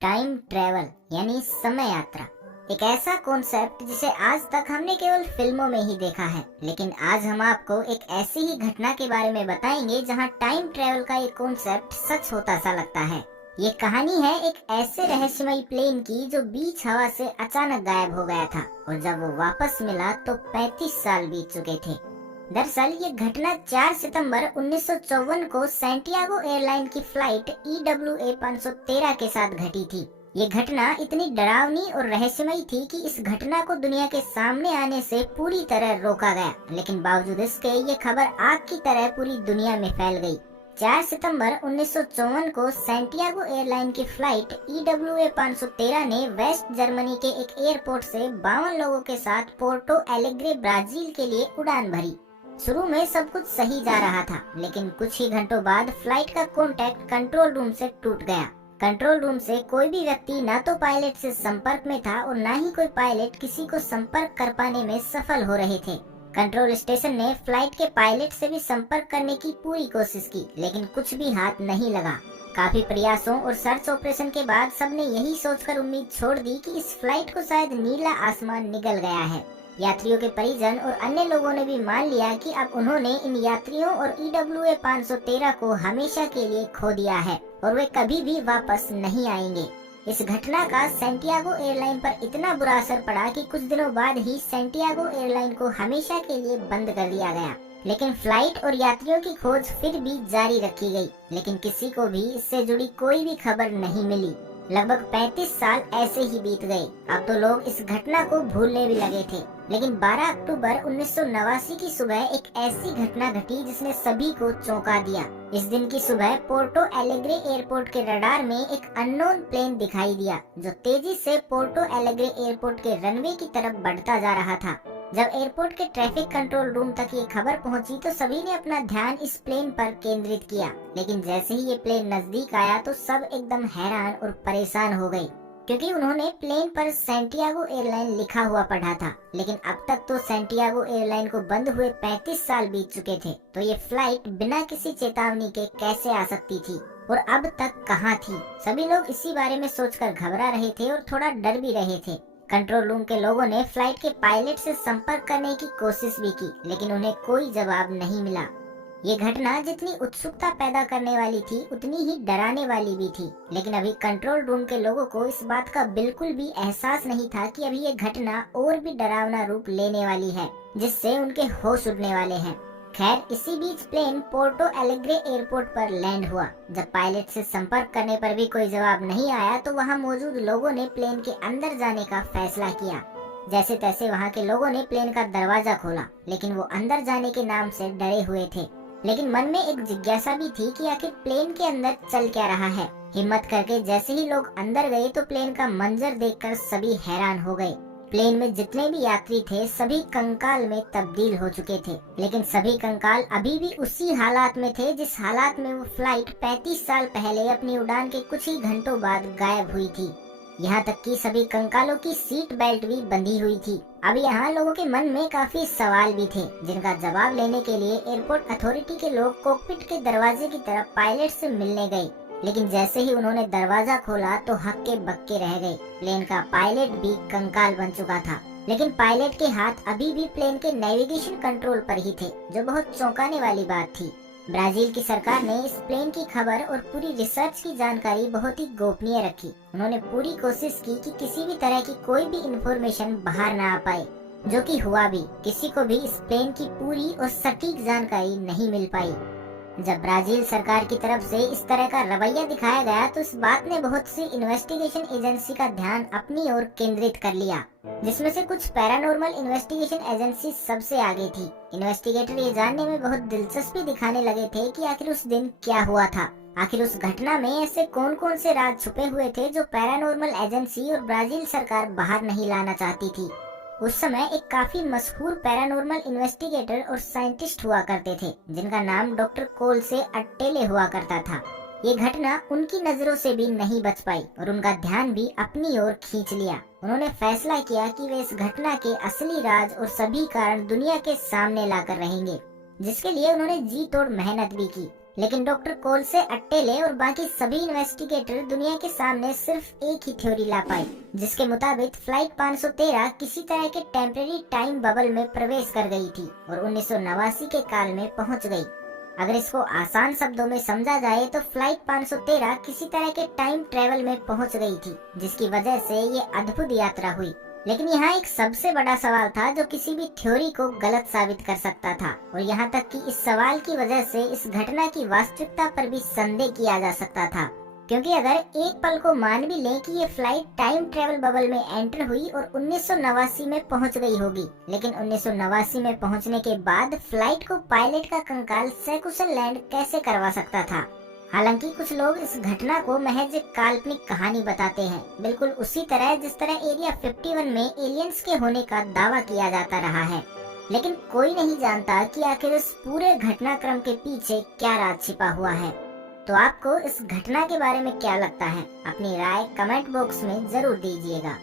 Time travel यानी समय यात्रा एक ऐसा कॉन्सेप्ट जिसे आज तक हमने केवल फिल्मों में ही देखा है, लेकिन आज हम आपको एक ऐसी ही घटना के बारे में बताएंगे जहां टाइम ट्रेवल का ये कॉन्सेप्ट सच होता सा लगता है। ये कहानी है एक ऐसे रहस्यमयी प्लेन की जो बीच हवा से अचानक गायब हो गया था और जब वो वापस मिला तो 35 साल बीत चुके थे। दरअसल ये घटना 4 सितंबर 1954 को सैंटियागो एयरलाइन की फ्लाइट EWA 513 के साथ घटी थी। ये घटना इतनी डरावनी और रहस्यमयी थी कि इस घटना को दुनिया के सामने आने से पूरी तरह रोका गया, लेकिन बावजूद इसके ये खबर आग की तरह पूरी दुनिया में फैल गई। 4 सितंबर 1954 को सैंटियागो एयरलाइन की फ्लाइट EWA 513 ने वेस्ट जर्मनी के एक एयरपोर्ट से 52 लोगों के साथ पोर्टो एलेग्रे ब्राजील के लिए उड़ान भरी। शुरू में सब कुछ सही जा रहा था, लेकिन कुछ ही घंटों बाद फ्लाइट का कांटेक्ट कंट्रोल रूम से टूट गया। कंट्रोल रूम से कोई भी व्यक्ति ना तो पायलट से संपर्क में था और ना ही कोई पायलट किसी को संपर्क कर पाने में सफल हो रहे थे। कंट्रोल स्टेशन ने फ्लाइट के पायलट से भी संपर्क करने की पूरी कोशिश की, लेकिन कुछ भी हाथ नहीं लगा। काफी प्रयासों और सर्च ऑपरेशन के बाद सबने यही सोचकर उम्मीद छोड़ दी कि इस फ्लाइट को शायद नीला आसमान निगल गया है। यात्रियों के परिजन और अन्य लोगों ने भी मान लिया कि अब उन्होंने इन यात्रियों और EWA 513 को हमेशा के लिए खो दिया है और वे कभी भी वापस नहीं आएंगे। इस घटना का सैंटियागो एयरलाइन पर इतना बुरा असर पड़ा कि कुछ दिनों बाद ही सैंटियागो एयरलाइन को हमेशा के लिए बंद कर दिया गया। लेकिन फ्लाइट और यात्रियों की खोज फिर भी जारी रखी गई, लेकिन किसी को भी इससे जुड़ी कोई भी खबर नहीं मिली। लगभग 35 साल ऐसे ही बीत गए। अब तो लोग इस घटना को भूलने भी लगे थे, लेकिन 12 अक्टूबर 1989 की सुबह एक ऐसी घटना घटी जिसने सभी को चौंका दिया। इस दिन की सुबह पोर्टो एलेग्रे एयरपोर्ट के रडार में एक अननोन प्लेन दिखाई दिया जो तेजी से पोर्टो एलेग्रे एयरपोर्ट के रनवे की तरफ बढ़ता जा रहा था। जब एयरपोर्ट के ट्रैफिक कंट्रोल रूम तक ये खबर पहुंची तो सभी ने अपना ध्यान इस प्लेन पर केंद्रित किया, लेकिन जैसे ही ये प्लेन नजदीक आया तो सब एकदम हैरान और परेशान हो गए, क्योंकि उन्होंने प्लेन पर सैंटियागो एयरलाइन लिखा हुआ पढ़ा था। लेकिन अब तक तो सैंटियागो एयरलाइन को बंद हुए 35 साल बीत चुके थे, तो ये फ्लाइट बिना किसी चेतावनी के कैसे आ सकती थी और अब तक कहाँ थी। सभी लोग इसी बारे में सोचकर घबरा रहे थे और थोड़ा डर भी रहे थे। कंट्रोल रूम के लोगों ने फ्लाइट के पायलट से संपर्क करने की कोशिश भी की, लेकिन उन्हें कोई जवाब नहीं मिला। ये घटना जितनी उत्सुकता पैदा करने वाली थी उतनी ही डराने वाली भी थी, लेकिन अभी कंट्रोल रूम के लोगों को इस बात का बिल्कुल भी एहसास नहीं था कि अभी ये घटना और भी डरावना रूप लेने वाली है, जिससे उनके होश उड़ने वाले हैं। खैर, इसी बीच प्लेन पोर्टो एलेग्रे एयरपोर्ट पर लैंड हुआ। जब पायलट से संपर्क करने पर भी कोई जवाब नहीं आया तो वहां मौजूद लोगों ने प्लेन के अंदर जाने का फैसला किया। जैसे तैसे वहां के लोगों ने प्लेन का दरवाजा खोला, लेकिन वो अंदर जाने के नाम से डरे हुए थे। लेकिन मन में एक जिज्ञासा भी थी कि आखिर प्लेन के अंदर चल क्या रहा है। हिम्मत करके जैसे ही लोग अंदर गए तो प्लेन का मंजर देखकर सभी हैरान हो गए। प्लेन में जितने भी यात्री थे सभी कंकाल में तब्दील हो चुके थे, लेकिन सभी कंकाल अभी भी उसी हालात में थे जिस हालात में वो फ्लाइट 35 साल पहले अपनी उड़ान के कुछ ही घंटों बाद गायब हुई थी। यहाँ तक कि सभी कंकालों की सीट बेल्ट भी बंधी हुई थी। अब यहाँ लोगों के मन में काफी सवाल भी थे, जिनका जवाब लेने के लिए एयरपोर्ट अथॉरिटी के लोग कॉकपिट के दरवाजे की तरफ पायलट से मिलने गए। लेकिन जैसे ही उन्होंने दरवाजा खोला तो हक्के बक्के रह गए। प्लेन का पायलट भी कंकाल बन चुका था, लेकिन पायलट के हाथ अभी भी प्लेन के नेविगेशन कंट्रोल पर ही थे, जो बहुत चौंकाने वाली बात थी। ब्राजील की सरकार ने इस प्लेन की खबर और पूरी रिसर्च की जानकारी बहुत ही गोपनीय रखी। उन्होंने पूरी कोशिश की कि किसी भी तरह की कोई भी इंफॉर्मेशन बाहर न आ पाए, जो कि हुआ भी। किसी को भी इस प्लेन की पूरी और सटीक जानकारी नहीं मिल पाई। जब ब्राजील सरकार की तरफ से इस तरह का रवैया दिखाया गया तो इस बात ने बहुत सी इन्वेस्टिगेशन एजेंसी का ध्यान अपनी ओर केंद्रित कर लिया, जिसमें से कुछ पैरानॉर्मल इन्वेस्टिगेशन एजेंसी सबसे आगे थी। इन्वेस्टिगेटर ये जानने में बहुत दिलचस्पी दिखाने लगे थे कि आखिर उस दिन क्या हुआ था। आखिर उस घटना में ऐसे कौन कौन से राज छुपे हुए थे जो पैरानॉर्मल एजेंसी और ब्राजील सरकार बाहर नहीं लाना चाहती थी। उस समय एक काफी मशहूर पैरानॉर्मल इन्वेस्टिगेटर और साइंटिस्ट हुआ करते थे, जिनका नाम डॉक्टर कोल्से अट्टेले हुआ करता था। ये घटना उनकी नजरों से भी नहीं बच पाई और उनका ध्यान भी अपनी ओर खींच लिया। उन्होंने फैसला किया कि वे इस घटना के असली राज और सभी कारण दुनिया के सामने लाकर रहेंगे, जिसके लिए उन्होंने जी तोड़ मेहनत भी की। लेकिन डॉक्टर कोल से अट्टेले और बाकी सभी इन्वेस्टिगेटर दुनिया के सामने सिर्फ एक ही थ्योरी ला पाए, जिसके मुताबिक फ्लाइट 513 किसी तरह के टेम्परेरी टाइम बबल में प्रवेश कर गई थी और 1989 के काल में पहुंच गई। अगर इसको आसान शब्दों में समझा जाए तो फ्लाइट 513 किसी तरह के टाइम ट्रेवल में पहुंच गई थी, जिसकी वजह से ये अद्भुत यात्रा हुई। लेकिन यहाँ एक सबसे बड़ा सवाल था जो किसी भी थ्योरी को गलत साबित कर सकता था, और यहाँ तक कि इस सवाल की वजह से इस घटना की वास्तविकता पर भी संदेह किया जा सकता था। क्योंकि अगर एक पल को मान भी लें कि ये फ्लाइट टाइम ट्रेवल बबल में एंटर हुई और 1989 में पहुंच गई होगी, लेकिन 1989 में पहुंचने के बाद फ्लाइट को पायलट का कंकाल सकुशल लैंड कैसे करवा सकता था। हालांकि कुछ लोग इस घटना को महज एक काल्पनिक कहानी बताते हैं, बिल्कुल उसी तरह जिस तरह एरिया 51 में एलियंस के होने का दावा किया जाता रहा है। लेकिन कोई नहीं जानता कि आखिर इस पूरे घटनाक्रम के पीछे क्या राज छिपा हुआ है। तो आपको इस घटना के बारे में क्या लगता है? अपनी राय कमेंट बॉक्स में जरूर दीजिएगा।